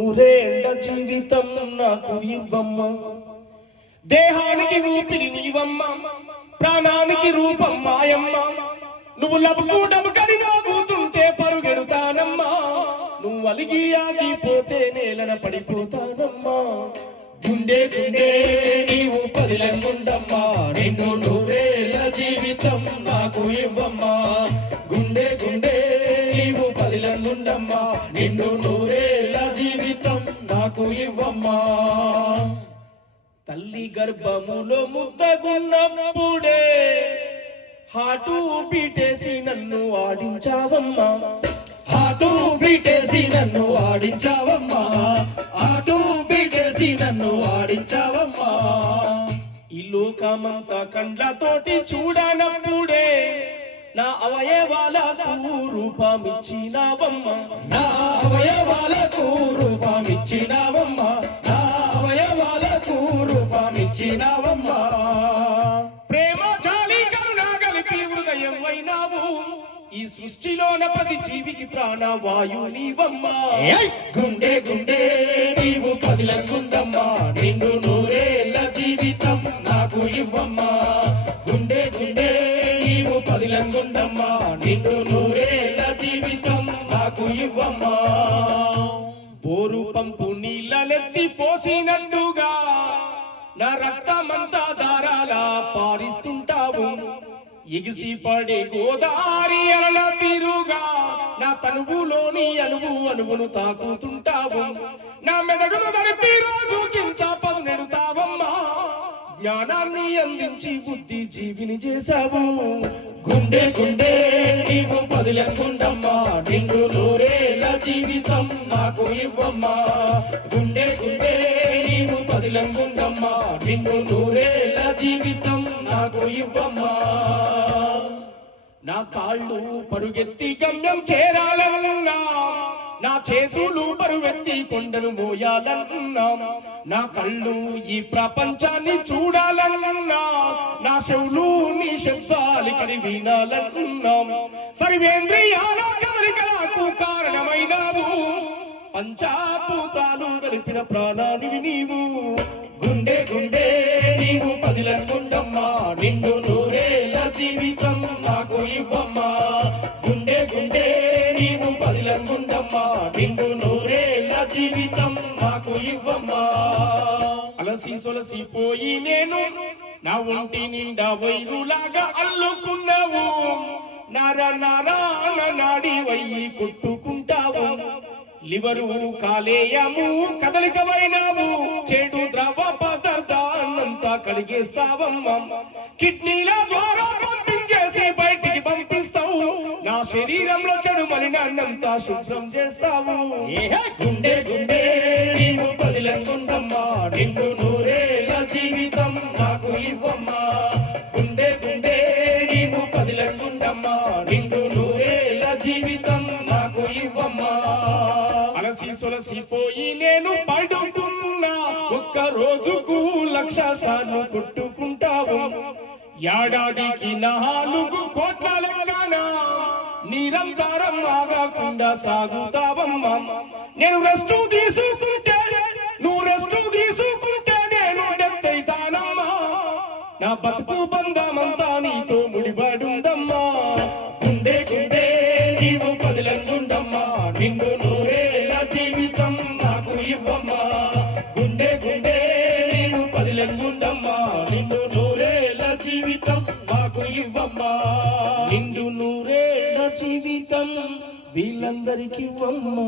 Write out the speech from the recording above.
నూరేళ్ల జీవితం నాకు ఇవ్వమ్మ, దేహానికి ఊపిరి నీవమ్మ, ప్రాణానికి రూపం మాయమ్మ. నువ్వు లబుకు డబుకని మాగుతుంటే పరుగెడుతానమ్మా, నువ్వు అలిగి ఆగిపోతే నేలన పడిపోతానమ్మా. గుండె గుండె నీవు పదిలంగుండమ్మా, నిన్ను నూరేళ్ల జీవితం నాకు ఇవ్వమ్మా. గుండె గుండె నీవు పదిలంగుండమ్మా, నిన్ను నూరేళ్ల జీవితం నాకు ఇవ్వమ్మా. తల్లి గర్భములో ముద్దగున్నప్పుడే హాటు బీటేసి నన్ను ఆడించావమ్మా, హాటు బీటేసి నన్ను ఆడించావమ్మా, హాటు బీటేసి నన్ను ఆడించావమ్మా. ఈ లోకమంతా కండ్లతోటి చూడనప్పుడే నా అవయవాలకు రూపమిచ్చినావమ్మా, నా అవయవాలకు రూపమిచ్చినావమ్మా, నా అవయవాలకు రూపమిచ్చినావమ్మా. ప్రేమ జాలి కరుణ కలిపి హృదయం అయినావు, ఈ సృష్టిలోన ప్రతి జీవికి ప్రాణవాయు నీవమ్మా. గుండె గుండె నీవు పదిలంగుండమ్మా, నిన్ను నూరేళ్ల జీవితం నాకు ఇవ్వమ్మా. గుండె గుండె నీవు పదిలంగుండమ్మా, నిన్ను నూరేళ్ల జీవితం నాకు ఇవ్వమ్మా. బోరు పంపు నీళ్ళనెత్తి పోసినట్టుగా నా రక్తమంతా దారాలా పారిస్తుంటావు, ఎగిసి పడే గోదారి అల తీరుగా నా తనువులోని అణువును తాకుతుంటావు. నా మెదడును నడిపి రోజుకింత పదునెడుతావమ్మా, జ్ఞానాన్ని అందించి బుద్ధి జీవిని చేశావు. గుండె గుండె నీవు పదిలంగుండమ్మా, నిన్ను నూరేళ్ల జీవితం నాకు ఇవ్వమ్మా. గుండె గుండె నీవు పదిలంగుండమ్మా, నిన్ను నూరేళ్ల జీవితం నాకు ఇవ్వమ్మా. నా కాళ్ళు పరుగెత్తి గమ్యం చేరాలన్నా, నా చేతులు బరువెత్తి కొండను మోయాలన్నా, నా కళ్ళు ఈ ప్రపంచాన్ని చూడాలన్నా, నా చెవులు నీ శబ్దాలికడి వినాలన్నా. సర్వేంద్రియాల కదలికలకు కారణమైనావు, పంచాభూతాలు కలిపిన ప్రాణానివి నీవు. గుండె గుండె నీవు పదిలంగుండమ్మా, నిన్ను నూరేళ్ల జీవితం నాకు ఇవ్వమ్మా. గుండె గుండె నీవు పదిలంగుండమ్మా, నిన్ను నూరేళ్ల జీవితం నాకు ఇవ్వమ్మా. అలసి సొలసిపోయి నేను నా ఒంటి నిండా వైరులాగా అల్లుకున్నావు, నర నరాన నాడి వయ్యి కొట్టుకుంటావు. లివరు కాలేయము కదలికమైనావు, చెడు ద్రవ పదార్థాన్నంతా కడిగేస్తావమ్మా. కిడ్నీల ద్వారా పంపించేసి బయటికి పంపిస్తావు, నా శరీరంలో చెడు మలినాన్నంతా శుభ్రం చేస్తావు. గుండె గుండె నీవు పదిలంగుండమ్మా, నిన్ను నూరేళ్ల జీవితం నాకు ఇవ్వమ్మా. గుండె గుండె నీవు పదిలంగుండమ్మా, నిన్ను నూరేళ్ల జీవితం నాకు ఇవ్వమ్మా. అలసి సొలసిపోయి నేను పడుకున్నా, ఒక్క రోజుకు 1,00,000 సార్లు కొట్టుకుంటావు. ఏడాదికి 4 కోట్ల లెక్కన నిరంతరం ఆగకుండా సాగుతావమ్మా. నేను రెస్ట్ తీసుకుంటే, నువ్వు రెస్ట్ తీసుకుంటే నేను డెత్ అయితానమ్మా. నా బతుకు బంధమంతా నీతో ముడిపడుందమ్మా. గుండె గుండె నీవు పదిలంగుండమ్మా, నిన్ను నూరేళ్ల జీవితం నాకు ఇవ్వమ్మా. గుండె గుండె నీవు పదిలంగుండమ్మా, నిన్ను నూరేళ్ల జీవితం నాకు ఇవ్వమ్మా. నిండు నూరేళ్ల జీవితం వీళ్ళందరికీ ఇవ్వమ్మా.